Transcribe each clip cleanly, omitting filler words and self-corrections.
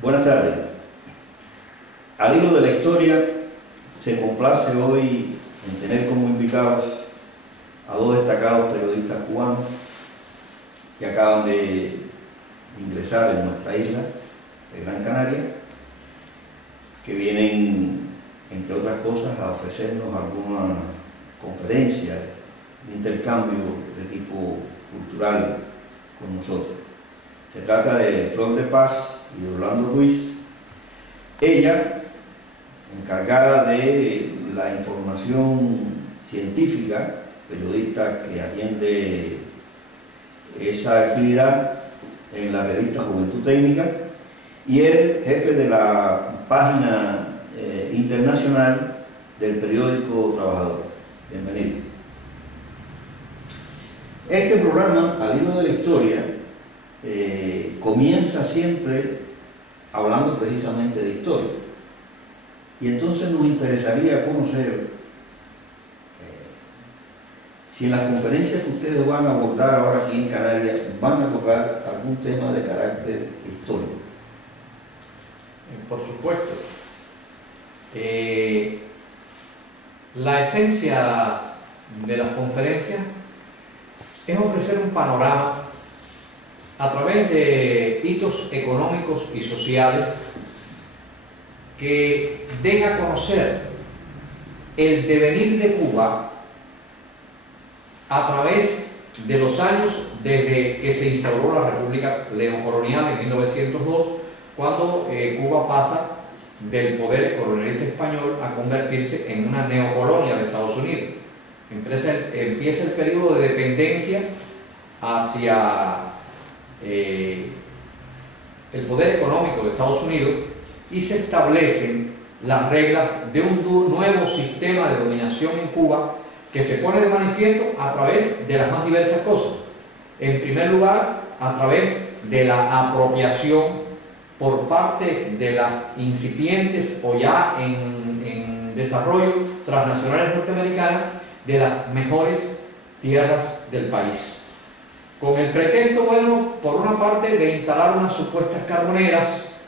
Buenas tardes. Al hilo de la historia, se complace hoy en tener como invitados a dos destacados periodistas cubanos que acaban de ingresar en nuestra isla de Gran Canaria, que vienen, entre otras cosas, a ofrecernos alguna conferencia, un intercambio de tipo cultural con nosotros. Se trata de Flor de Paz y de Orlando Ruiz. Ella, encargada de la información científica, periodista que atiende esa actividad en la revista Juventud Técnica, y él, jefe de la página internacional del periódico Trabajador. Bienvenido. Este programa, al hilo de la historia, comienza siempre hablando precisamente de historia. Y entonces nos interesaría conocer si en las conferencias que ustedes van a abordar ahora aquí en Canarias van a tocar algún tema de carácter histórico. Por supuesto. La esencia de las conferencias es ofrecer un panorama a través de hitos económicos y sociales que den a conocer el devenir de Cuba a través de los años desde que se instauró la República Neocolonial en 1902, cuando Cuba pasa del poder colonialista español a convertirse en una neocolonia de Estados Unidos. Empieza el periodo de dependencia hacia el poder económico de Estados Unidos y se establecen las reglas de un nuevo sistema de dominación en Cuba que se pone de manifiesto a través de las más diversas cosas. En primer lugar, a través de la apropiación por parte de las incipientes o ya en desarrollo transnacionales norteamericanas de las mejores tierras del país. Con el pretexto, bueno, por una parte de instalar unas supuestas carboneras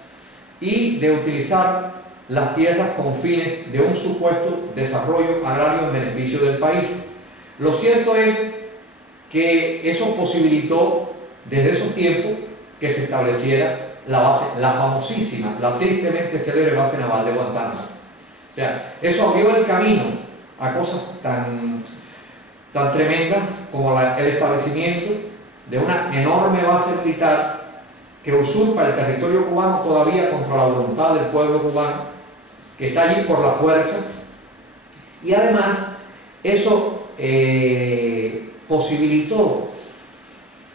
y de utilizar las tierras con fines de un supuesto desarrollo agrario en beneficio del país. Lo cierto es que eso posibilitó desde esos tiempos que se estableciera la base, la famosísima, la tristemente célebre base naval de Guantánamo. O sea, eso abrió el camino a cosas tan tremendas como el establecimiento de una enorme base militar que usurpa el territorio cubano todavía contra la voluntad del pueblo cubano, que está allí por la fuerza, y además eso posibilitó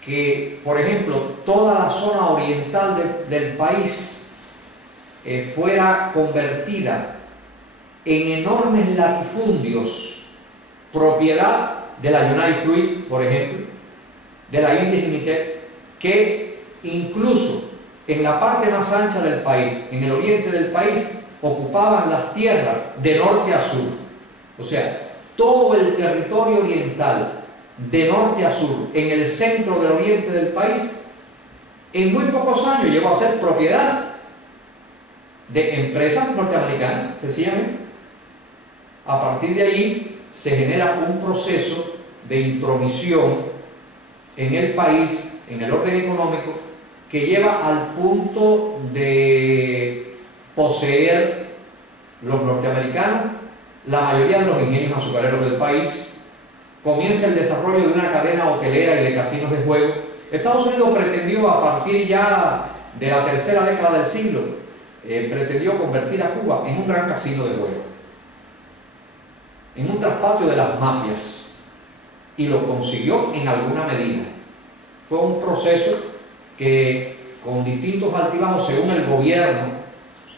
que, por ejemplo, toda la zona oriental del país fuera convertida en enormes latifundios, propiedad de la United Fruit, por ejemplo, de la Indies Limited, que incluso en la parte más ancha del país, en el oriente del país, ocupaban las tierras de norte a sur. O sea, todo el territorio oriental de norte a sur, en el centro del oriente del país, en muy pocos años llegó a ser propiedad de empresas norteamericanas, sencillamente. A partir de ahí se genera un proceso de intromisión en el país, en el orden económico, que lleva al punto de poseer los norteamericanos la mayoría de los ingenios azucareros del país. Comienza el desarrollo de una cadena hotelera y de casinos de juego. Estados Unidos pretendió, a partir ya de la tercera década del siglo, pretendió convertir a Cuba en un gran casino de juego, en un traspatio de las mafias, y lo consiguió en alguna medida. Fue un proceso que, con distintos altibajos según el gobierno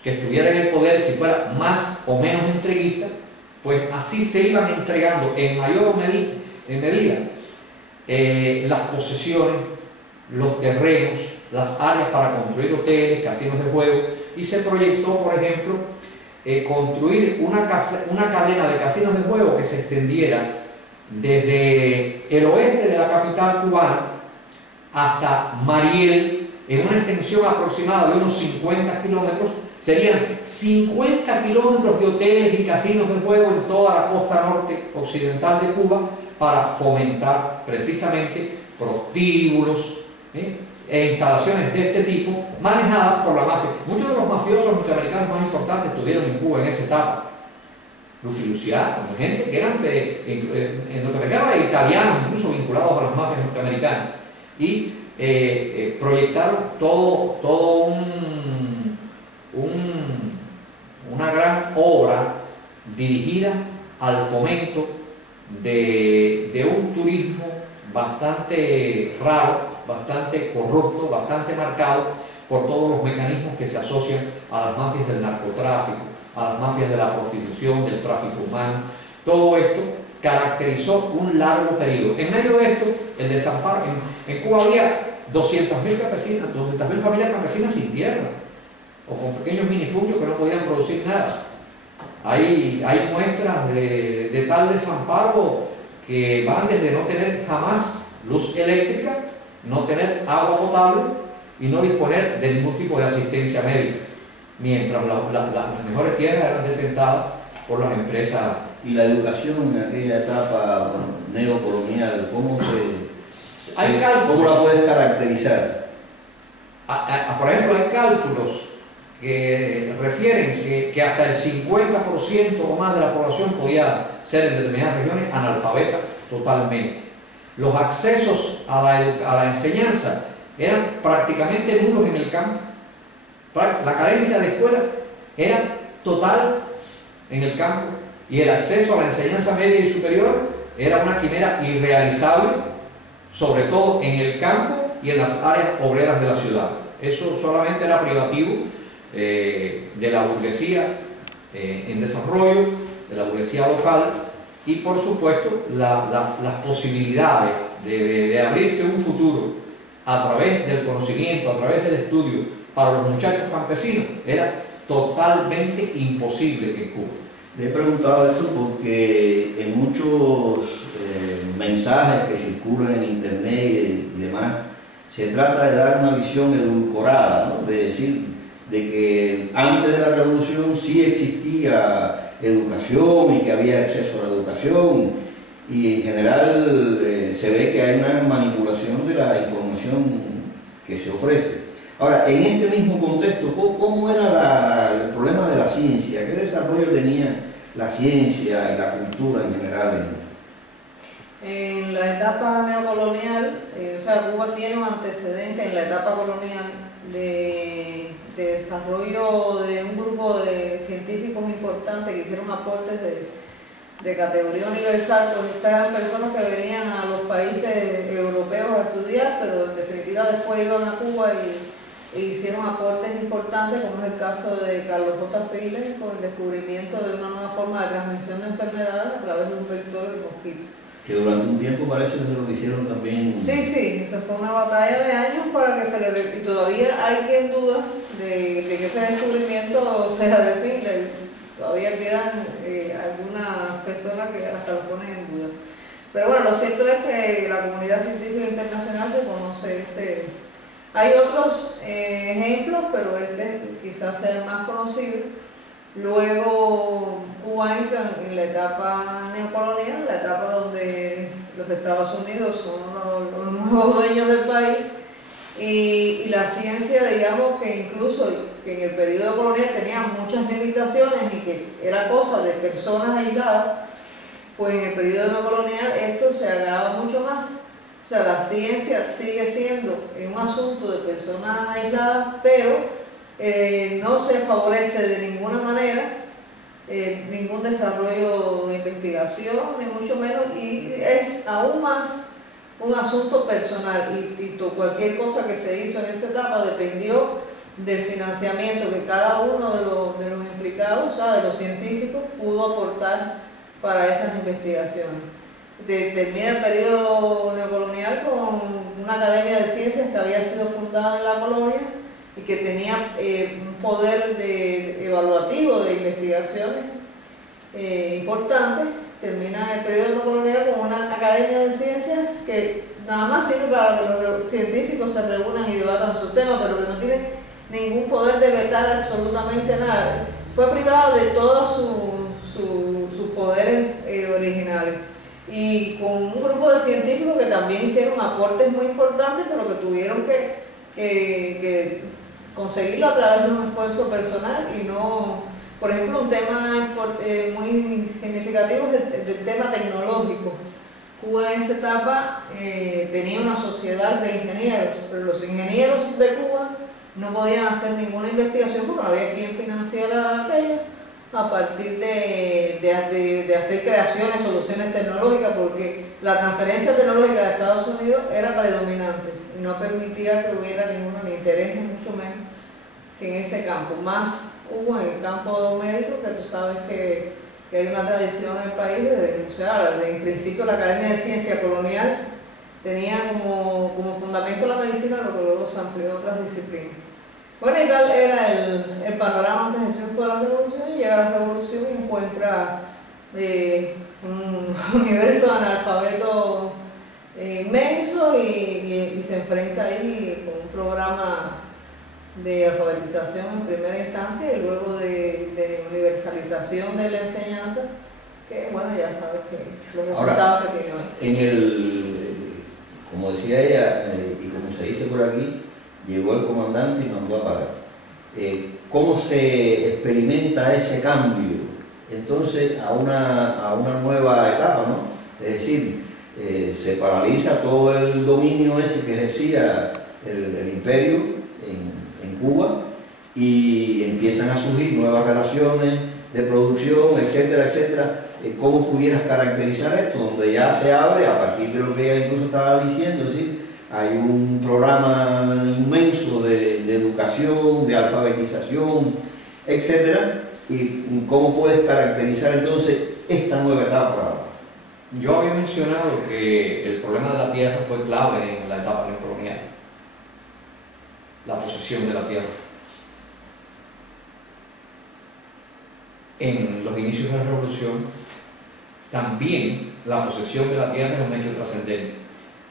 que estuviera en el poder, si fuera más o menos entreguista, pues así se iban entregando en mayor medida las posesiones, los terrenos, las áreas para construir hoteles, casinos de juego, y se proyectó, por ejemplo, construir una cadena de casinos de juego que se extendiera desde el oeste de la capital cubana hasta Mariel, en una extensión aproximada de unos 50 kilómetros, serían 50 kilómetros de hoteles y casinos de juego en toda la costa norte occidental de Cuba para fomentar precisamente prostíbulos e instalaciones de este tipo manejadas por la mafia. Muchos de los mafiosos norteamericanos más importantes estuvieron en Cuba en esa etapa. Lucky Luciano, gente que eran norteamericanos e italianos, incluso vinculados a las mafias norteamericanas. Y proyectaron todo una gran obra dirigida al fomento de un turismo bastante raro, bastante corrupto, bastante marcado por todos los mecanismos que se asocian a las mafias del narcotráfico, a las mafias de la prostitución, del tráfico humano. Todo esto caracterizó un largo periodo. En medio de esto, el desamparo. En Cuba había 200.000 campesinas, 200.000 familias campesinas sin tierra, o con pequeños minifundios que no podían producir nada. Hay muestras de tal desamparo que van desde no tener jamás luz eléctrica, no tener agua potable y no disponer de ningún tipo de asistencia médica, mientras las mejores tierras eran detentadas por las empresas. Y la educación en aquella etapa neocolonial, ¿cómo la puedes caracterizar? Por ejemplo, hay cálculos que refieren que hasta el 50% o más de la población podía ser en determinadas regiones analfabeta totalmente. Los accesos a la enseñanza eran prácticamente nulos en el campo. La carencia de escuela era total en el campo y el acceso a la enseñanza media y superior era una quimera irrealizable, sobre todo en el campo y en las áreas obreras de la ciudad. Eso solamente era privativo de la burguesía en desarrollo, de la burguesía local, y por supuesto las posibilidades de abrirse un futuro a través del conocimiento, a través del estudio para los muchachos campesinos era totalmente imposible en Cuba. Le he preguntado esto porque en muchos mensajes que circulan en internet y demás se trata de dar una visión edulcorada, ¿no? De decir de que antes de la revolución sí existía educación y que había acceso a la educación, y en general se ve que hay una manipulación de la información que se ofrece. Ahora, en este mismo contexto, ¿cómo era el problema de la ciencia? ¿Qué desarrollo tenía la ciencia y la cultura en general? En la etapa neocolonial, o sea, Cuba tiene un antecedente en la etapa colonial de desarrollo de un grupo de científicos importantes que hicieron aportes de categoría universal. Pues estas eran personas que venían a los países europeos a estudiar, pero en definitiva después iban a Cuba e hicieron aportes importantes, como es el caso de Carlos J. Freeland, con el descubrimiento de una nueva forma de transmisión de enfermedades a través de un vector del mosquito. Que durante un tiempo parece que se lo hicieron también. Sí, eso fue una batalla de años para que se le... Y todavía hay quien duda de que ese descubrimiento sea de Freeland. Todavía quedan algunas personas que hasta lo ponen en duda. Pero bueno, lo cierto es que la comunidad científica internacional reconoce Hay otros ejemplos, pero este quizás sea el más conocido. Luego Cuba entra en la etapa neocolonial, la etapa donde los Estados Unidos son los nuevos dueños del país, y la ciencia, digamos que incluso que en el periodo colonial tenía muchas limitaciones y que era cosa de personas aisladas, pues en el periodo neocolonial esto se agrava mucho más. O sea, la ciencia sigue siendo un asunto de personas aisladas, pero no se favorece de ninguna manera ningún desarrollo de investigación, ni mucho menos, y es aún más un asunto personal, y cualquier cosa que se hizo en esa etapa dependió del financiamiento que cada uno de los implicados, o sea, de los científicos, pudo aportar para esas investigaciones. Termina el periodo neocolonial con una academia de ciencias que había sido fundada en la colonia y que tenía un poder evaluativo de investigaciones importante. Termina el periodo neocolonial con una academia de ciencias que nada más sirve para que los científicos se reúnan y debatan sus temas, pero que no tiene ningún poder de vetar absolutamente nada. Fue privado de todos sus poderes originales. Y con un grupo de científicos que también hicieron aportes muy importantes, pero que tuvieron que conseguirlo a través de un esfuerzo personal y no, por ejemplo, un tema muy significativo es el tema tecnológico. Cuba en esa etapa tenía una sociedad de ingenieros, pero los ingenieros de Cuba no podían hacer ninguna investigación porque no había quien financiara aquello a partir de hacer creaciones, soluciones tecnológicas, porque la transferencia tecnológica de Estados Unidos era predominante y no permitía que hubiera ni interés, ni mucho menos, que en ese campo. Más hubo en el campo médico, que tú sabes que hay una tradición en el país, en principio la Academia de Ciencia Colonial tenía como fundamento la medicina, lo que luego se amplió a otras disciplinas. Bueno, y tal era el panorama antes del triunfo de la revolución, y llega la revolución y encuentra un universo de analfabetos inmenso y se enfrenta ahí con un programa de alfabetización en primera instancia y luego de universalización de la enseñanza, que bueno, ya sabes que los resultados que tiene hoy. Como decía ella, y como se dice por aquí, llegó el comandante y mandó a parar. ¿Cómo se experimenta ese cambio entonces a una nueva etapa, ¿no? Es decir, se paraliza todo el dominio ese que ejercía el imperio en Cuba y empiezan a surgir nuevas relaciones de producción, etcétera, etcétera. ¿Cómo pudieras caracterizar esto? Donde ya se abre, a partir de lo que ella incluso estaba diciendo, es decir, hay un programa inmenso de educación, de alfabetización, etcétera. ¿Y cómo puedes caracterizar entonces esta nueva etapa? Yo había mencionado que el problema de la tierra fue clave en la etapa neocolonial, la posesión de la tierra. En los inicios de la revolución, también la posesión de la tierra es un hecho trascendente.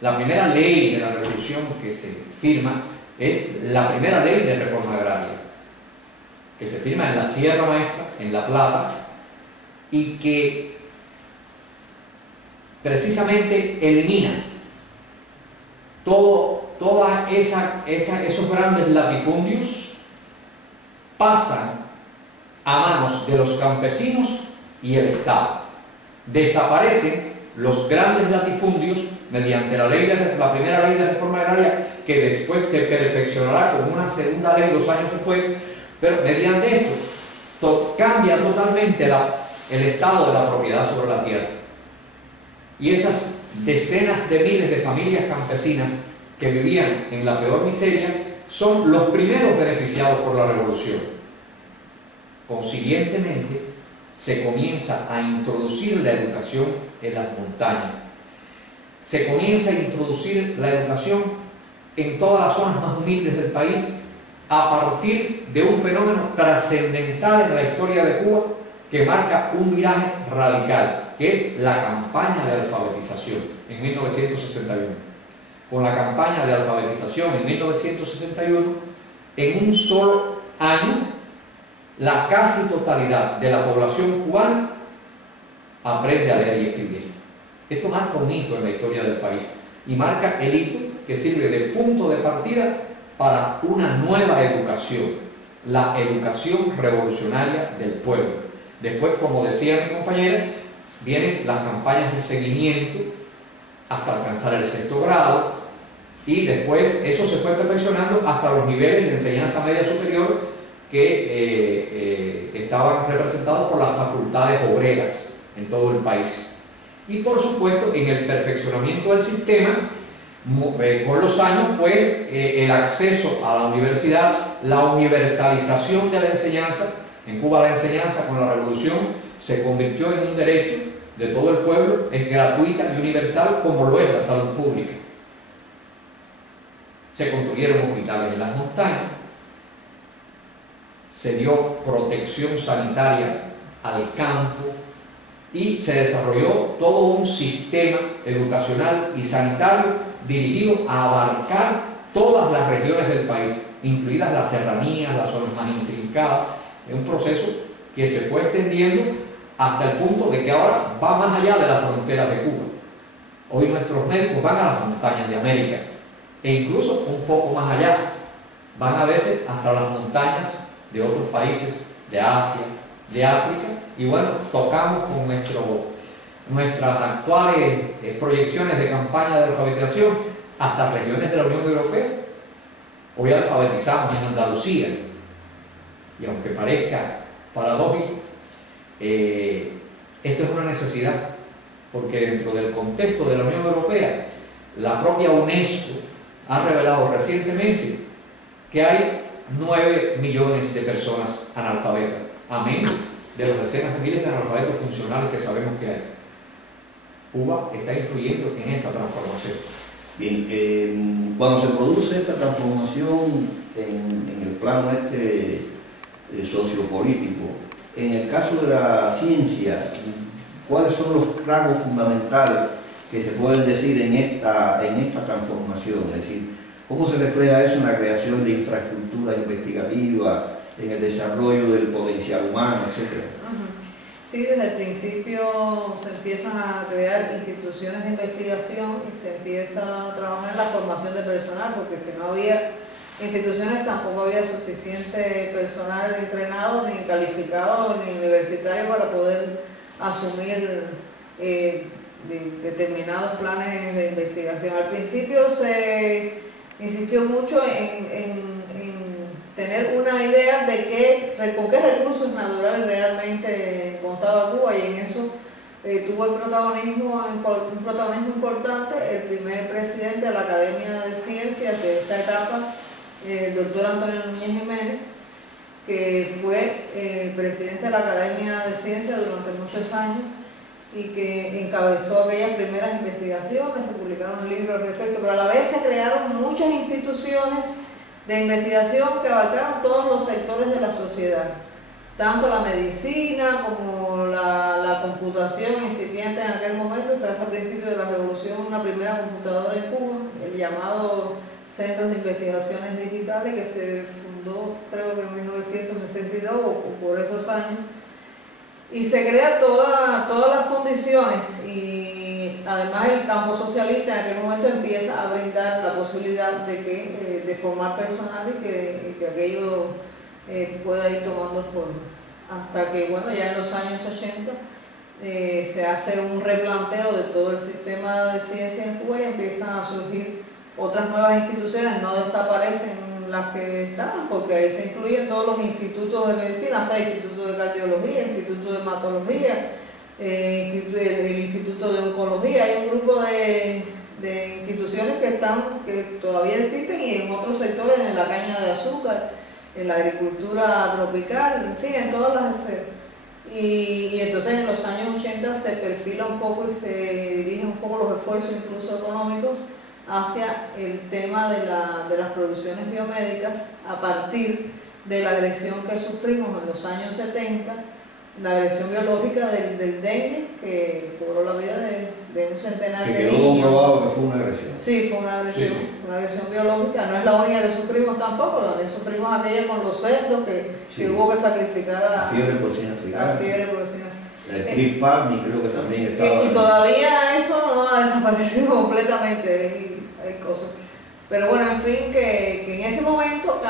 La primera ley de la revolución que se firma es la primera ley de reforma agraria, que se firma en la Sierra Maestra, en La Plata, y que precisamente elimina todos esos grandes latifundios, pasan a manos de los campesinos y el Estado. Desaparecen los grandes latifundios mediante la primera ley de reforma agraria, que después se perfeccionará con una segunda ley 2 años después, pero mediante esto cambia totalmente el estado de la propiedad sobre la tierra. Y esas decenas de miles de familias campesinas que vivían en la peor miseria son los primeros beneficiados por la revolución. Consiguientemente, se comienza a introducir la educación en las montañas. Se comienza a introducir la educación en todas las zonas más humildes del país a partir de un fenómeno trascendental en la historia de Cuba que marca un viraje radical, que es la campaña de alfabetización en 1961. Con la campaña de alfabetización en 1961, en un solo año, la casi totalidad de la población cubana aprende a leer y escribir. Esto marca un hito en la historia del país y marca el hito que sirve de punto de partida para una nueva educación, la educación revolucionaria del pueblo. Después, como decía mi compañera, vienen las campañas de seguimiento hasta alcanzar el 6º grado, y después eso se fue perfeccionando hasta los niveles de enseñanza media superior que estaban representados por las facultades obreras en todo el país. Y por supuesto, en el perfeccionamiento del sistema, con los años, fue el acceso a la universidad, la universalización de la enseñanza. En Cuba la enseñanza con la revolución se convirtió en un derecho de todo el pueblo, es gratuita y universal como lo es la salud pública. Se construyeron hospitales en las montañas, se dio protección sanitaria al campo y se desarrolló todo un sistema educacional y sanitario dirigido a abarcar todas las regiones del país, incluidas las serranías, las zonas más intrincadas. Es un proceso que se fue extendiendo hasta el punto de que ahora va más allá de las fronteras de Cuba. Hoy nuestros médicos van a las montañas de América e incluso un poco más allá, van a veces hasta las montañas de otros países de Asia, de África, y bueno, tocamos con nuestras actuales proyecciones de campaña de alfabetización hasta regiones de la Unión Europea. Hoy alfabetizamos en Andalucía, y aunque parezca paradójico, esto es una necesidad, porque dentro del contexto de la Unión Europea, la propia UNESCO ha revelado recientemente que hay 9 millones de personas analfabetas, amén de los decenas de miles de analfabetos funcionales que sabemos que hay. Cuba está influyendo en esa transformación. Bien, cuando se produce esta transformación en el plano sociopolítico, en el caso de la ciencia, ¿cuáles son los rasgos fundamentales que se pueden decir en esta transformación? Es decir, ¿cómo se refleja eso en la creación de infraestructura investigativa, en el desarrollo del potencial humano, etcétera? Sí, desde el principio se empiezan a crear instituciones de investigación y se empieza a trabajar en la formación de personal, porque si no había instituciones tampoco había suficiente personal entrenado, ni calificado, ni universitario para poder asumir determinados planes de investigación. Al principio se insistió mucho en tener una idea de con qué recursos naturales realmente contaba Cuba, y en eso tuvo un protagonismo importante el primer presidente de la Academia de Ciencias de esta etapa, el doctor Antonio Núñez Jiménez, que fue presidente de la Academia de Ciencias durante muchos años y que encabezó aquellas primeras investigaciones, se publicaron libros al respecto, pero a la vez se crearon muchas instituciones de investigación que abarcaron todos los sectores de la sociedad, tanto la medicina como la computación incipiente en aquel momento. Se hace a principios de la revolución una primera computadora en Cuba, el llamado Centro de Investigaciones Digitales, que se fundó creo que en 1962 o por esos años, y se crean todas las condiciones, y además el campo socialista en aquel momento empieza a brindar la posibilidad de formar personal y que aquello pueda ir tomando forma. Hasta que, bueno, ya en los años 80 se hace un replanteo de todo el sistema de ciencia en Cuba y empiezan a surgir otras nuevas instituciones. No desaparecen las que estaban, porque ahí se incluyen todos los institutos de medicina, o sea, instituto de cardiología, instituto de hematología, el instituto de oncología. Hay un grupo de instituciones que todavía existen, y en otros sectores, en la caña de azúcar, en la agricultura tropical, en fin, en todas las esferas. Y entonces en los años 80 se perfila un poco y se dirigen un poco los esfuerzos, incluso económicos, hacia el tema de las producciones biomédicas, a partir de la agresión que sufrimos en los años 70, la agresión biológica del dengue, que cobró la vida de un centenar de niños. Que quedó comprobado que fue una agresión. Sí, fue una agresión, Sí. Una agresión biológica. No es la única que sufrimos tampoco, también sufrimos aquella con los cerdos que hubo que sacrificar a la fiebre porcina africana. La fiebre porcina. El Chris Palmy creo que también estaba. Y todavía eso no ha desaparecido completamente. Hay cosas. Pero bueno, en fin, que en ese momento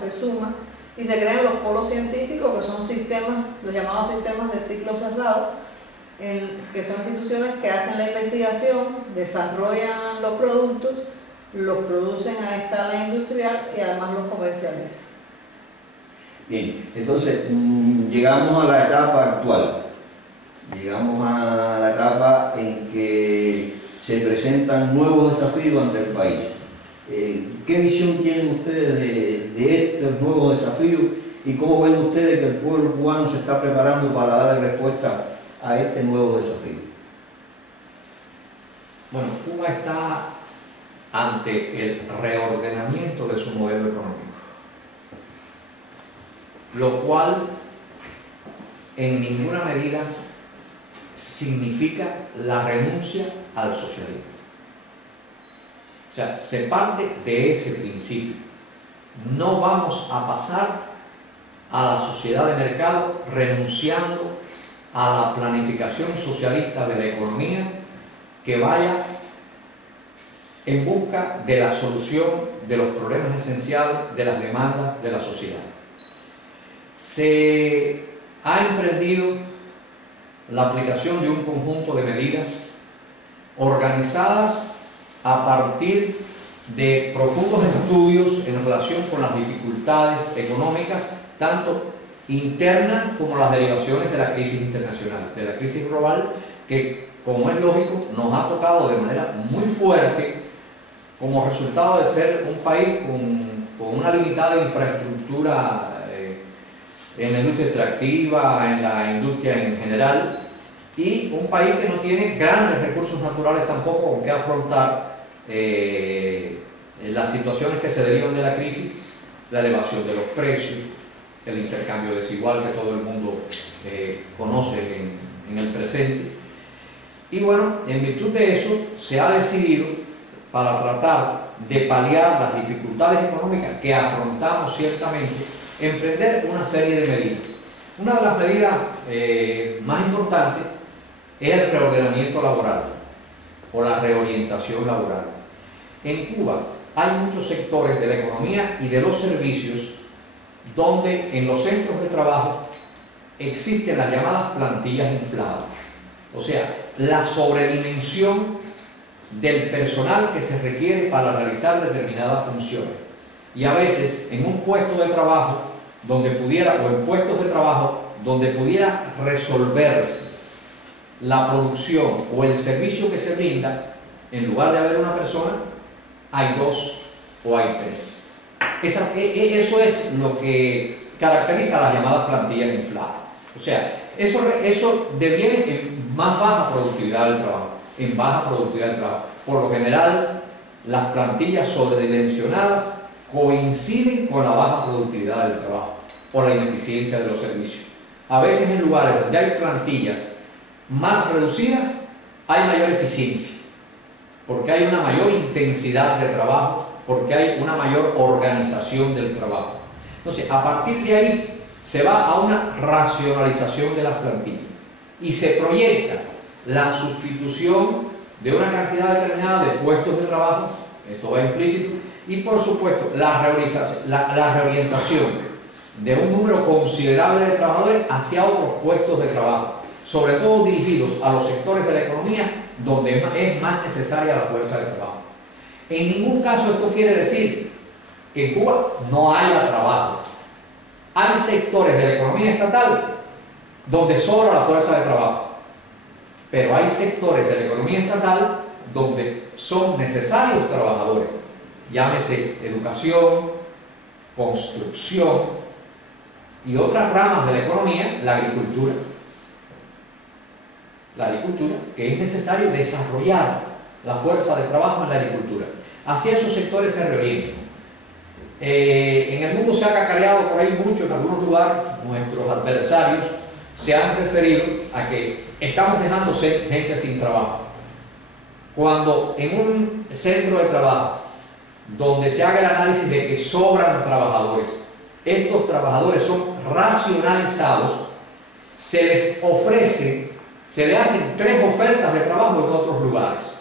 se suma y se crean los polos científicos, que son sistemas, los llamados sistemas de ciclo cerrado, que son instituciones que hacen la investigación, desarrollan los productos, los producen a escala industrial y además los comercializan. Bien, entonces llegamos a la etapa actual, llegamos a la etapa en que se presentan nuevos desafíos ante el país. ¿Qué visión tienen ustedes de estos nuevos desafíos y cómo ven ustedes que el pueblo cubano se está preparando para dar respuesta a este nuevo desafío? Bueno, Cuba está ante el reordenamiento de su modelo económico, lo cual en ninguna medida significa la renuncia al socialismo. O sea, se parte de ese principio. No vamos a pasar a la sociedad de mercado renunciando a la planificación socialista de la economía que vaya en busca de la solución de los problemas esenciales de las demandas de la sociedad. Se ha emprendido la aplicación de un conjunto de medidas organizadas a partir de profundos estudios en relación con las dificultades económicas, tanto internas como las derivaciones de la crisis internacional, de la crisis global, que, como es lógico, nos ha tocado de manera muy fuerte como resultado de ser un país con una limitada infraestructura en la industria extractiva, en la industria en general, y un país que no tiene grandes recursos naturales tampoco con que afrontar las situaciones que se derivan de la crisis, la elevación de los precios, el intercambio desigual que todo el mundo conoce en el presente. Y bueno, en virtud de eso se ha decidido, para tratar de paliar las dificultades económicas que afrontamos ciertamente, emprender una serie de medidas. Una de las medidas más importantes es el reordenamiento laboral o la reorientación laboral. En Cuba hay muchos sectores de la economía y de los servicios donde en los centros de trabajo existen las llamadas plantillas infladas, o sea, la sobredimensión del personal que se requiere para realizar determinadas funciones. Y a veces en un puesto de trabajo donde pudiera, o en puestos de trabajo donde pudiera resolverse la producción o el servicio que se brinda, en lugar de haber una persona, hay dos o hay tres. Eso es lo que caracteriza a las llamadas plantillas infladas. O sea, eso deviene en más baja productividad del trabajo, en baja productividad del trabajo. Por lo general, las plantillas sobredimensionadas coinciden con la baja productividad del trabajo o la ineficiencia de los servicios. A veces en lugares donde hay plantillas más reducidas hay mayor eficiencia, porque hay una mayor intensidad de trabajo, porque hay una mayor organización del trabajo. Entonces, a partir de ahí se va a una racionalización de las plantillas y se proyecta la sustitución de una cantidad determinada de puestos de trabajo, esto va implícito, y por supuesto la reorientación de un número considerable de trabajadores hacia otros puestos de trabajo, sobre todo dirigidos a los sectores de la economía donde es más necesaria la fuerza de trabajo. En ningún caso esto quiere decir que en Cuba no haya trabajo. Hay sectores de la economía estatal donde sobra la fuerza de trabajo, pero hay sectores de la economía estatal donde son necesarios trabajadores, llámese educación, construcción y otras ramas de la economía, la agricultura. La agricultura, que es necesario desarrollar la fuerza de trabajo en la agricultura. Hacia esos sectores se reorientan. En el mundo se ha cacareado por ahí mucho, en algunos lugares nuestros adversarios se han referido a que estamos dejando gente sin trabajo. Cuando en un centro de trabajo donde se haga el análisis de que sobran trabajadores, estos trabajadores son racionalizados, se les ofrece, se le hacen 3 ofertas de trabajo en otros lugares,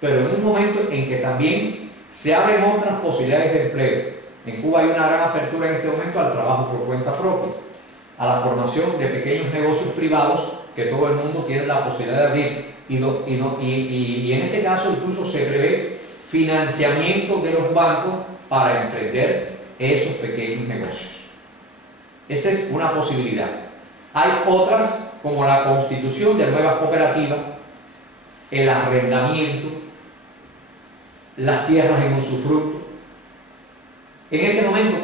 pero en un momento en que también se abren otras posibilidades de empleo. En Cuba hay una gran apertura en este momento al trabajo por cuenta propia, a la formación de pequeños negocios privados que todo el mundo tiene la posibilidad de abrir, y en este caso incluso se prevé financiamiento de los bancos para emprender esos pequeños negocios. Esa es una posibilidad. Hay otras, como la constitución de nuevas cooperativas, el arrendamiento, las tierras en usufructo. En este momento,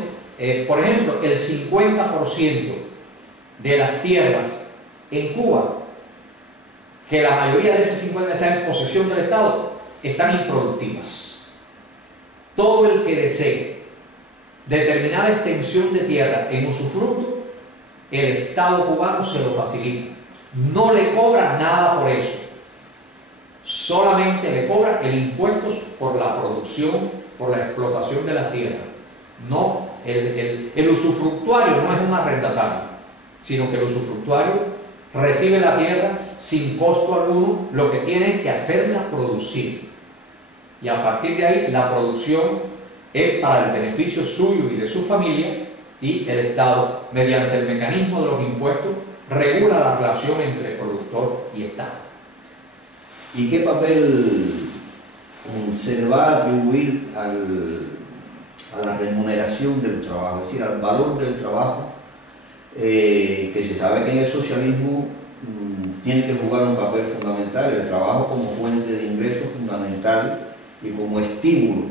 por ejemplo, el 50% de las tierras en Cuba, que la mayoría de ese 50% está en posesión del Estado, están improductivas. Todo el que desee determinada extensión de tierra en usufructo, el Estado cubano se lo facilita. no le cobra nada por eso. Solamente le cobra el impuesto por la producción, por la explotación de la tierra. No, el usufructuario no es un arrendatario, sino que el usufructuario recibe la tierra sin costo alguno, lo que tiene es que hacerla producir. Y a partir de ahí la producción es para el beneficio suyo y de su familia, y el Estado, mediante el mecanismo de los impuestos, regula la relación entre productor y Estado. ¿Y qué papel se le va a atribuir a la remuneración del trabajo, es decir, al valor del trabajo, que se sabe que en el socialismo tiene que jugar un papel fundamental, el trabajo como fuente de ingreso fundamental y como estímulo,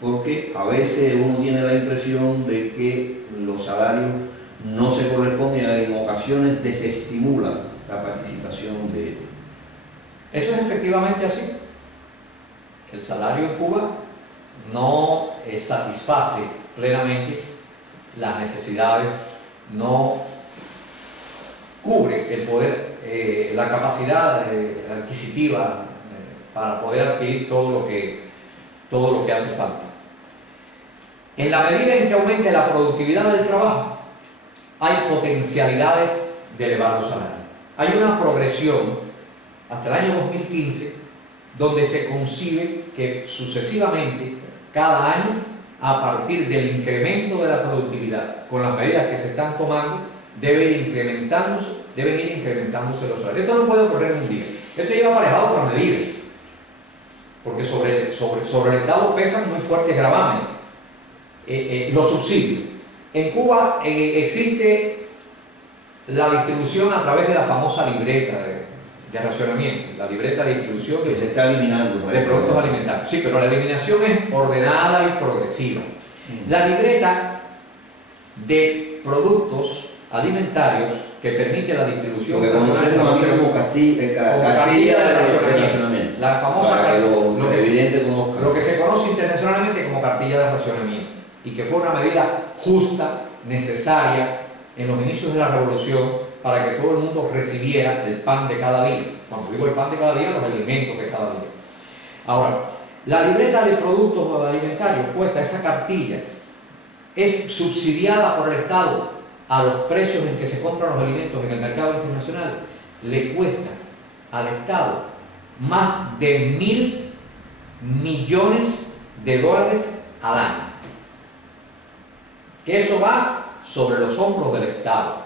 porque a veces uno tiene la impresión de que los salarios no se corresponden, en ocasiones desestimulan la participación de ellos. Eso es efectivamente así. El salario en Cuba no satisface plenamente las necesidades, no cubre el poder, la capacidad adquisitiva para poder adquirir todo lo que hace falta. En la medida en que aumente la productividad del trabajo, hay potencialidades de elevar los salarios. Hay una progresión hasta el año 2015 donde se concibe que sucesivamente, cada año, a partir del incremento de la productividad, con las medidas que se están tomando, deben ir incrementándose los salarios. Esto no puede ocurrir en un día. Esto lleva aparejado otras medidas, porque sobre el Estado pesan muy fuertes gravámenes. Los subsidios. En Cuba existe la distribución a través de la famosa libreta de racionamiento, la libreta de distribución que se está eliminando de productos alimentarios. Sí, pero la eliminación es ordenada y progresiva. La libreta de productos alimentarios que permite la distribución lo que conocemos aquí como cartilla de racionamiento, la famosa lo que se conoce internacionalmente como cartilla de racionamiento, y que fue una medida justa, necesaria en los inicios de la revolución, para que todo el mundo recibiera el pan de cada día. Cuando digo el pan de cada día, los alimentos de cada día. Ahora, la libreta de productos alimentarios cuesta, esa cartilla es subsidiada por el Estado a los precios en que se compran los alimentos en el mercado internacional, le cuesta al Estado más de $1.000 millones al año. Que eso va sobre los hombros del Estado,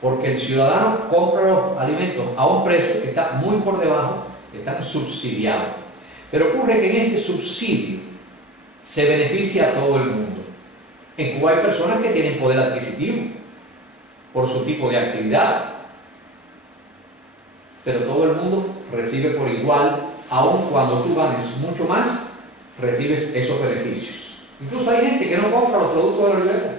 porque el ciudadano compra los alimentos a un precio que está muy por debajo, están subsidiados. Pero ocurre que en este subsidio se beneficia a todo el mundo. En Cuba hay personas que tienen poder adquisitivo por su tipo de actividad, pero todo el mundo recibe por igual, aun cuando tú ganes mucho más, recibes esos beneficios. Incluso hay gente que no compra los productos de la libreta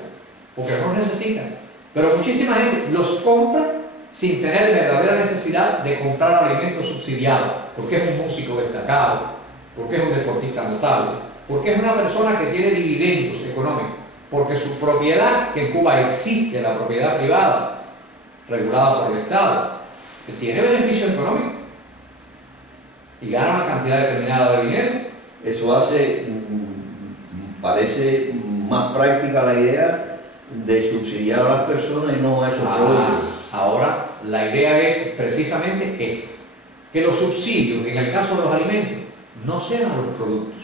porque no los necesitan, pero muchísima gente los compra sin tener verdadera necesidad de comprar alimentos subsidiados, porque es un músico destacado, porque es un deportista notable, porque es una persona que tiene dividendos económicos, porque su propiedad, que en Cuba existe la propiedad privada regulada por el Estado, que tiene beneficio económico y gana una cantidad determinada de dinero. Eso hace, parece más práctica la idea de subsidiar a las personas y no a esos productos. Ahora, la idea es precisamente esa, que los subsidios, en el caso de los alimentos, no sean a los productos,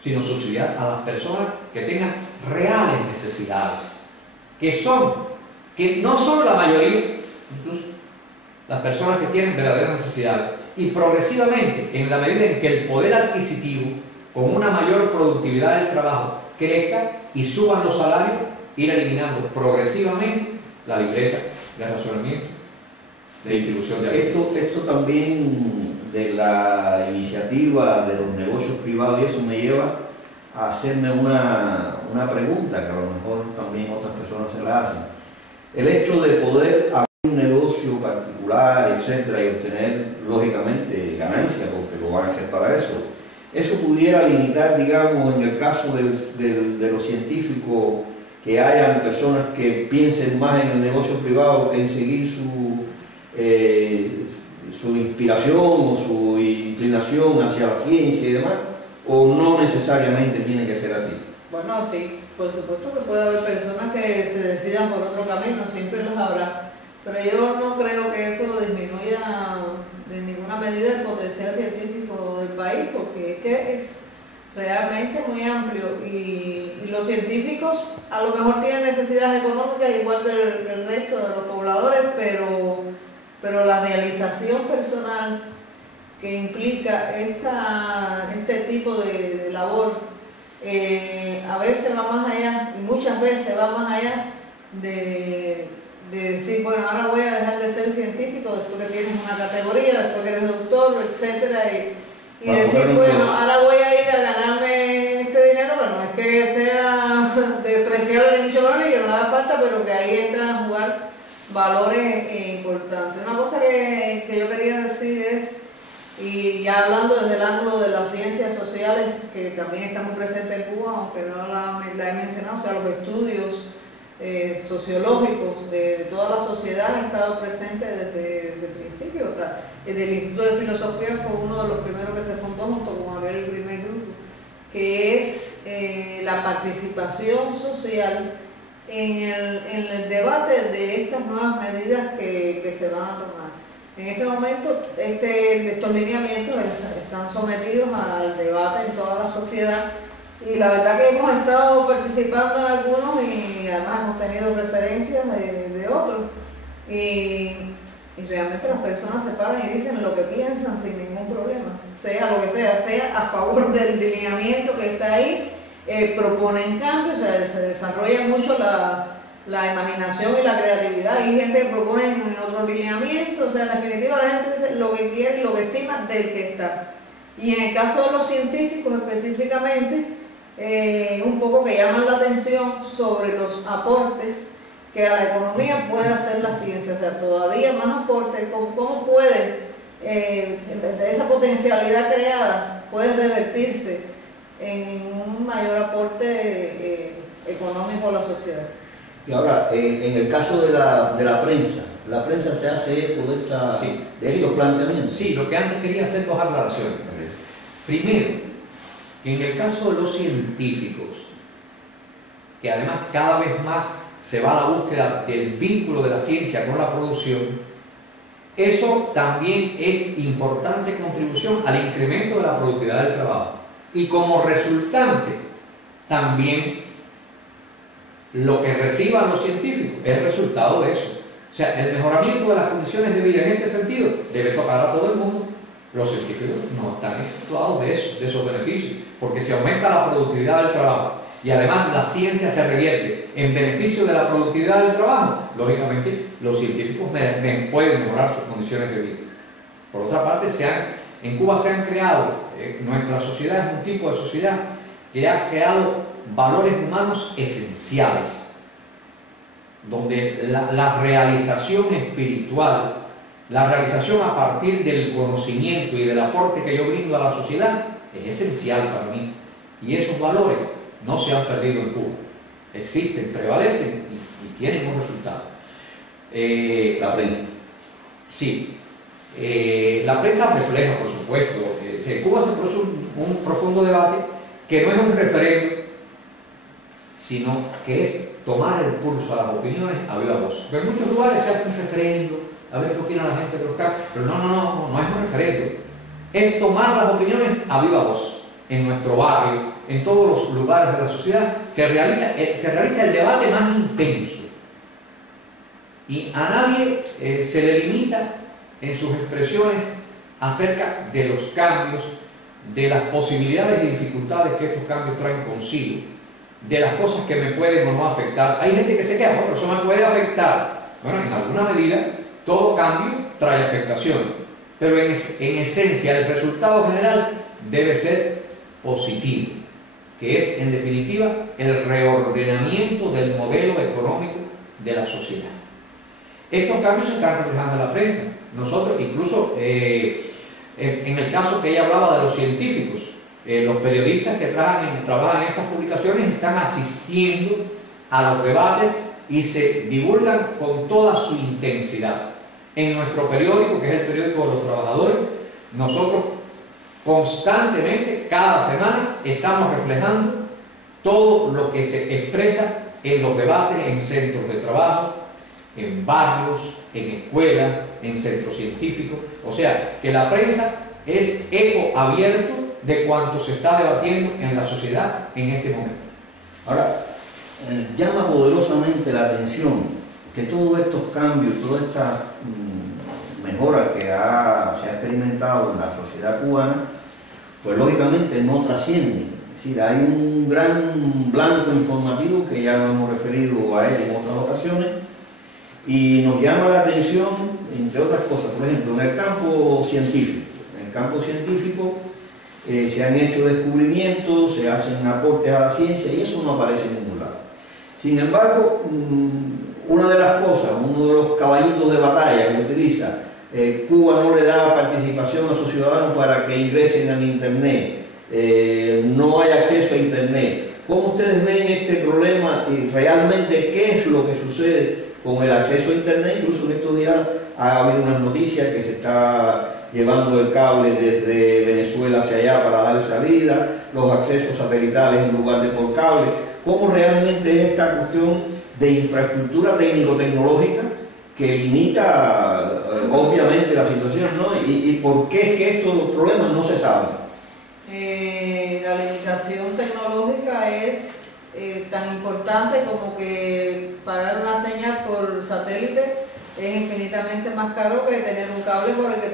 sino subsidiar a las personas que tengan reales necesidades, que no son la mayoría, incluso las personas que tienen verdaderas necesidades, y progresivamente, en la medida en que el poder adquisitivo, con una mayor productividad del trabajo, crezca y suban los salarios, ir eliminando progresivamente la libreta de racionamiento, de distribución de alimentos. Esto también de la iniciativa de los negocios privados, y eso me lleva a hacerme una pregunta que a lo mejor también otras personas se la hacen. El hecho de poder abrir un negocio particular, etcétera, y obtener lógicamente ganancias, porque lo van a hacer para eso pudiera limitar, digamos, en el caso de los científicos, que hayan personas que piensen más en el negocio privado que en seguir su inspiración o su inclinación hacia la ciencia y demás, o no necesariamente tiene que ser así? Bueno, sí, por supuesto que puede haber personas que se decidan por otro camino, siempre los habrá, pero yo no creo que eso disminuya de ninguna medida el potencial científico del país, porque es que es realmente muy amplio y los científicos a lo mejor tienen necesidades económicas igual que el resto de los pobladores, pero la realización personal que implica este tipo de labor a veces va más allá, y muchas veces va más allá de decir, bueno, ahora voy a dejar de ser científico después que tienes una categoría, después que eres doctor, etcétera, y decir, bueno, ahora voy a ir a ganarme este dinero, bueno, no es que sea despreciable ni mucho menos y que no haga falta, pero que ahí entran a jugar valores importantes. Una cosa que yo quería decir es, y ya hablando desde el ángulo de las ciencias sociales, que también está muy presente en Cuba, aunque no la he mencionado, o sea, los estudios sociológicos de toda la sociedad han estado presentes desde el principio. Desde el Instituto de Filosofía fue uno de los primeros que se fundó junto con aquel primer grupo, que es la participación social en el debate de estas nuevas medidas que se van a tomar. En este momento, estos lineamientos están sometidos al debate en toda la sociedad y la verdad que hemos estado participando en algunos y además hemos tenido referencias de otros y realmente las personas se paran y dicen lo que piensan sin ningún problema, sea lo que sea a favor del lineamiento que está ahí, proponen cambios, o sea, se desarrolla mucho la imaginación y la creatividad. Hay gente que propone otro lineamiento, o sea, en definitiva la gente dice lo que quiere y lo que estima del que está. Y en el caso de los científicos específicamente, un poco que llaman la atención sobre los aportes que a la economía puede hacer la ciencia, o sea, todavía más aportes, cómo puede, de esa potencialidad creada, puede revertirse en un mayor aporte económico a la sociedad. Y ahora, en el caso de la prensa se hace eco de estos planteamientos. Sí, lo que antes quería hacer dos aclaraciones. Primero, en el caso de los científicos, que además cada vez más se va a la búsqueda del vínculo de la ciencia con la producción, eso también es importante contribución al incremento de la productividad del trabajo. Y como resultante, también lo que reciban los científicos es el resultado de eso. O sea, el mejoramiento de las condiciones de vida en este sentido debe tocar a todo el mundo. Los científicos no están exceptuados de eso, de esos beneficios, porque si aumenta la productividad del trabajo y además la ciencia se revierte en beneficio de la productividad del trabajo, lógicamente los científicos pueden mejorar sus condiciones de vida. Por otra parte, en Cuba se han creado, nuestra sociedad es un tipo de sociedad que ha creado valores humanos esenciales, donde la realización espiritual, la realización a partir del conocimiento y del aporte que yo brindo a la sociedad es esencial para mí. Y esos valores no se han perdido en Cuba. Existen, prevalecen y tienen un resultado. La prensa. Sí. La prensa refleja, por supuesto. En Cuba se produce un profundo debate que no es un referendo, sino que es tomar el pulso a las opiniones a viva voz. Pero en muchos lugares se hace un referendo, a ver qué opina la gente de los casos, pero no es un referendo. Es tomar las opiniones a viva voz. En nuestro barrio, en todos los lugares de la sociedad, se realiza el debate más intenso. Y a nadie se le limita en sus expresiones acerca de los cambios, de las posibilidades y dificultades que estos cambios traen consigo, de las cosas que me pueden o no afectar. Hay gente que se queja, pero eso me puede afectar. Bueno, en alguna medida, todo cambio trae afectación, pero en esencia el resultado general debe ser positivo, que es en definitiva el reordenamiento del modelo económico de la sociedad. Estos cambios se están reflejando en la prensa. Nosotros, incluso en el caso que ella hablaba de los científicos, los periodistas que trabajan en estas publicaciones están asistiendo a los debates y se divulgan con toda su intensidad. En nuestro periódico, que es el periódico de los trabajadores, nosotros constantemente, cada semana, estamos reflejando todo lo que se expresa en los debates en centros de trabajo, en barrios, en escuelas, en centros científicos. O sea, que la prensa es eco abierto de cuanto se está debatiendo en la sociedad en este momento. Ahora, llama poderosamente la atención que todos estos cambios, todas estas mejoras que se ha experimentado en la sociedad cubana, pues lógicamente no trascienden. Es decir, hay un gran blanco informativo que ya nos hemos referido a él en otras ocasiones y nos llama la atención, entre otras cosas, por ejemplo, en el campo científico. En el campo científico se han hecho descubrimientos, se hacen aportes a la ciencia y eso no aparece en ningún lado. Sin embargo, una de las cosas, uno de los caballitos de batalla que utiliza, Cuba no le da participación a sus ciudadanos para que ingresen en Internet, no hay acceso a Internet. ¿Cómo ustedes ven este problema y realmente qué es lo que sucede con el acceso a Internet? Incluso en estos días ha habido unas noticias que se está llevando el cable desde Venezuela hacia allá para dar salida, los accesos satelitales en lugar de por cable. ¿Cómo realmente es esta cuestión de infraestructura técnico-tecnológica que limita obviamente la situación, ¿no? ¿Y por qué es que estos problemas no se saben? La limitación tecnológica es tan importante como que pagar una señal por satélite es infinitamente más caro que tener un cable por el que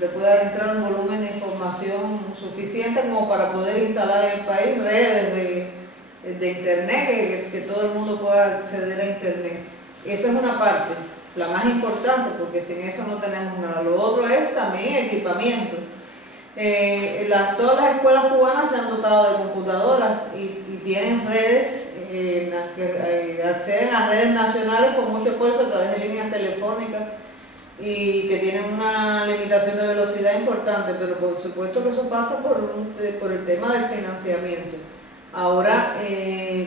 te pueda entrar un volumen de información suficiente como para poder instalar en el país redes de Internet, que todo el mundo pueda acceder a Internet. Esa es una parte, la más importante, porque sin eso no tenemos nada. Lo otro es también equipamiento. Todas las escuelas cubanas se han dotado de computadoras y tienen redes que acceden a redes nacionales con mucho esfuerzo a través de líneas telefónicas y que tienen una limitación de velocidad importante, pero por supuesto que eso pasa por el tema del financiamiento. Ahora,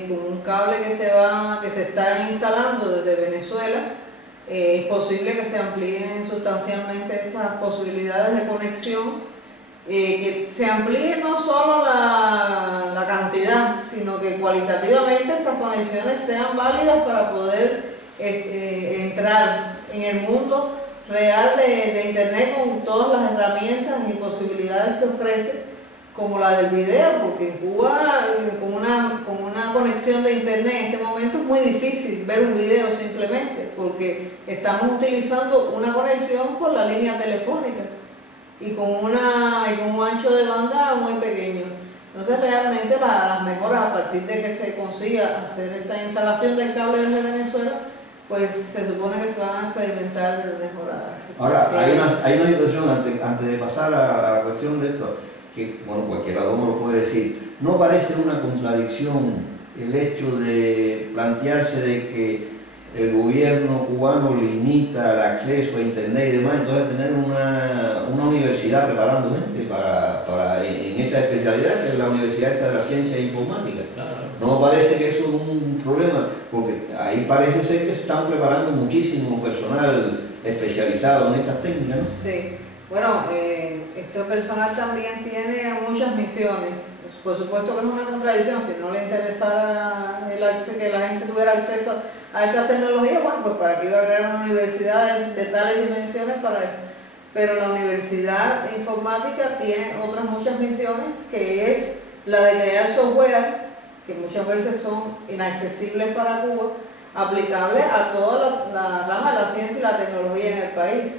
con un cable que se está instalando desde Venezuela, es posible que se amplíen sustancialmente estas posibilidades de conexión, que se amplíe no solo la cantidad, sino que cualitativamente estas conexiones sean válidas para poder entrar en el mundo real de Internet con todas las herramientas y posibilidades que ofrece, como la del video, porque en Cuba con una conexión de Internet en este momento es muy difícil ver un video simplemente, porque estamos utilizando una conexión por la línea telefónica y con un ancho de banda muy pequeño. Entonces realmente las mejoras a partir de que se consiga hacer esta instalación del cable desde Venezuela, pues se supone que se van a experimentar mejoras. Ahora, hay una situación antes de pasar a la cuestión de esto, que bueno, cualquiera de uno lo puede decir. ¿No parece una contradicción el hecho de plantearse de que el gobierno cubano limita el acceso a Internet y demás, entonces tener una universidad preparando gente en esa especialidad, que es la Universidad de la Ciencia Informática? Claro. ¿No parece que eso es un problema? Porque ahí parece ser que se están preparando muchísimo personal especializado en estas técnicas, ¿no? Sí. Bueno, este personal también tiene muchas misiones. Por supuesto que es una contradicción. Si no le interesara que la gente tuviera acceso a estas tecnologías, bueno, pues para qué iba a crear una universidad de tales dimensiones para eso. Pero la Universidad de Informática tiene otras muchas misiones, que es la de crear software, que muchas veces son inaccesibles para Cuba, aplicable a toda la rama de la ciencia y la tecnología en el país.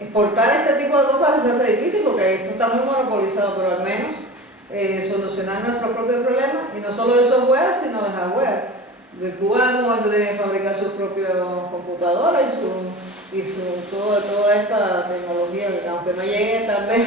Exportar este tipo de cosas se hace difícil porque esto está muy monopolizado, pero al menos solucionar nuestro propio problema, y no solo de software sino de hardware. De Cuba en un momento tiene que fabricar sus propias computadoras y toda esta tecnología, aunque no llegue tal vez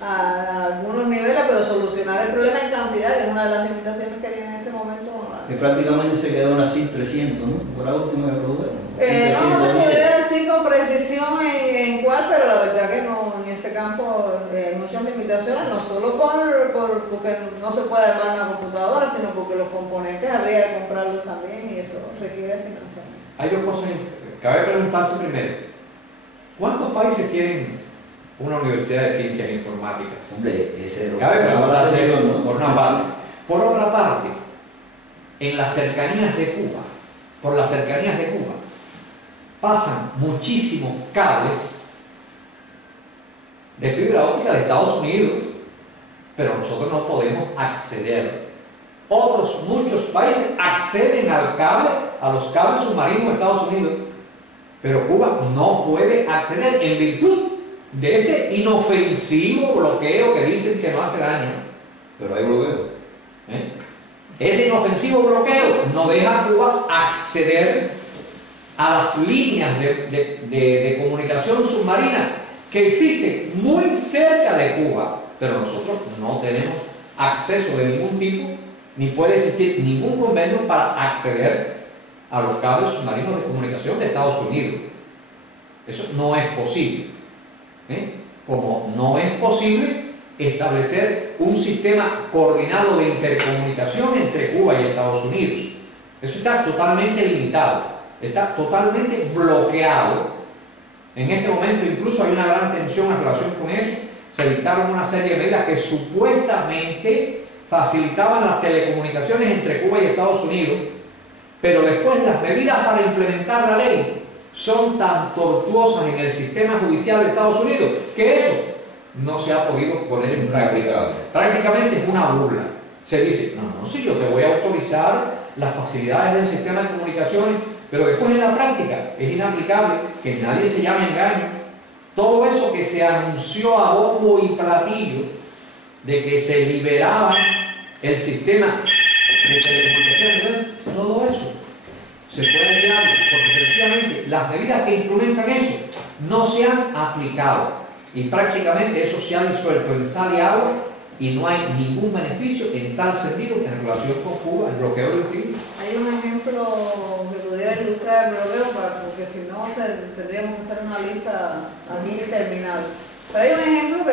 a algunos niveles, pero solucionar el problema en cantidad, que es una de las limitaciones que tiene en este momento. Que prácticamente se quedó en la CIS 300, ¿no? Por la última que produjeron. No te podría decir con precisión en cuál, pero la verdad que no, en ese campo hay muchas limitaciones, no solo porque no se puede armar una computadora, sino porque los componentes habría que comprarlos también y eso requiere financiamiento. Hay dos cosas. Cabe preguntarse primero, ¿cuántos países tienen una universidad de ciencias informáticas? Hombre, ese es lo Cabe que llama la preguntarse eso, atención, ¿no? por una parte. Por otra parte, en las cercanías de Cuba, por las cercanías de Cuba, pasan muchísimos cables de fibra óptica de Estados Unidos, pero nosotros no podemos acceder. Muchos países acceden al cable, a los cables submarinos de Estados Unidos, pero Cuba no puede acceder en virtud de ese inofensivo bloqueo que dicen que no hace daño. Pero hay bloqueo. Ese inofensivo bloqueo no deja a Cuba acceder a las líneas de comunicación submarina que existen muy cerca de Cuba, pero nosotros no tenemos acceso de ningún tipo, ni puede existir ningún convenio para acceder a los cables submarinos de comunicación de Estados Unidos. Eso no es posible. Como no es posible establecer un sistema coordinado de intercomunicación entre Cuba y Estados Unidos. Eso está totalmente limitado, está totalmente bloqueado. En este momento incluso hay una gran tensión en relación con eso. Se dictaron una serie de medidas que supuestamente facilitaban las telecomunicaciones entre Cuba y Estados Unidos, pero después las medidas para implementar la ley son tan tortuosas en el sistema judicial de Estados Unidos que eso no se ha podido poner en práctica. Prácticamente es una burla. Se dice, no, si yo te voy a autorizar las facilidades del sistema de comunicaciones, pero después en la práctica es inaplicable, que nadie se llame engaño. Todo eso que se anunció a bombo y platillo de que se liberaba el sistema de telecomunicaciones, todo eso se puede llevar porque sencillamente las medidas que implementan eso no se han aplicado y prácticamente eso se ha disuelto en sal y agua y no hay ningún beneficio en tal sentido en relación con Cuba, el bloqueo del PIB. Hay un ejemplo que pudiera ilustrar el bloqueo, porque si no tendríamos que hacer una lista aquí interminable. Pero hay un ejemplo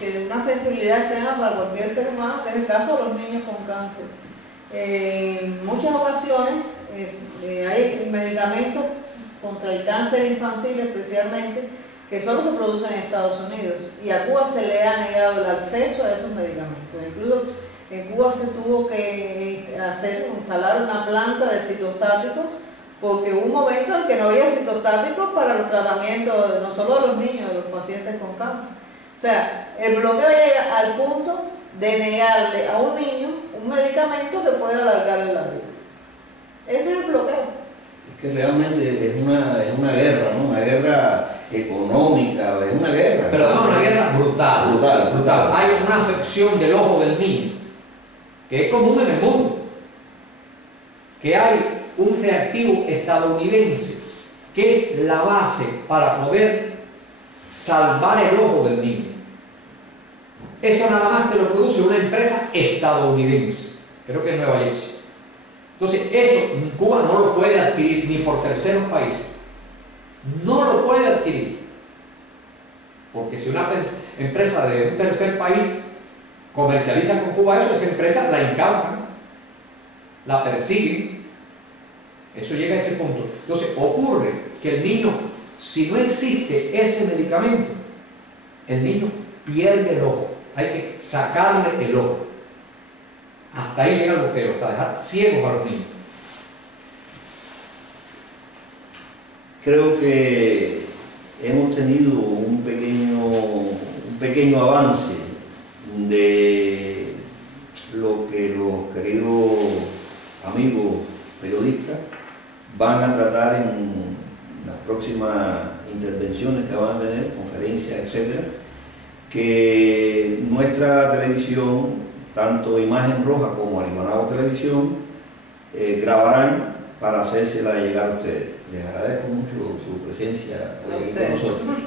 que de una sensibilidad extrema para cualquier ser humano, que es el caso de los niños con cáncer. En muchas ocasiones hay medicamentos contra el cáncer infantil especialmente que solo se producen en Estados Unidos y a Cuba se le ha negado el acceso a esos medicamentos. Incluso en Cuba se tuvo que instalar una planta de citostáticos porque hubo un momento en que no había citostáticos para los tratamientos no solo de los niños, de los pacientes con cáncer. O sea, el bloqueo llega al punto de negarle a un niño un medicamento que puede alargarle la vida. Ese es el bloqueo. Es que realmente es una guerra, ¿no? Una guerra económica, es una guerra. Pero no, una guerra brutal. Brutal. Hay una afección del ojo del niño, que es común en el mundo. Que hay un reactivo estadounidense, que es la base para poder salvar el ojo del niño. Eso nada más que lo produce una empresa estadounidense, creo que es Nueva Jersey. Entonces, eso Cuba no lo puede adquirir ni por terceros países. No lo puede adquirir. Porque si una empresa de un tercer país comercializa con Cuba eso, esa empresa la incautan, la persiguen. Eso llega a ese punto. Entonces, ocurre que el niño, si no existe ese medicamento, el niño pierde el ojo. Hay que sacarle el ojo. Hasta ahí llega el bloqueo, hasta dejar ciegos a los niños. Creo que hemos tenido un pequeño avance de lo que los queridos amigos periodistas van a tratar en las próximas intervenciones que van a tener, conferencias, etcétera, que nuestra televisión, tanto Imagen Roja como Arimanao Televisión, grabarán para hacérsela llegar a ustedes. Les agradezco mucho su presencia aquí con nosotros.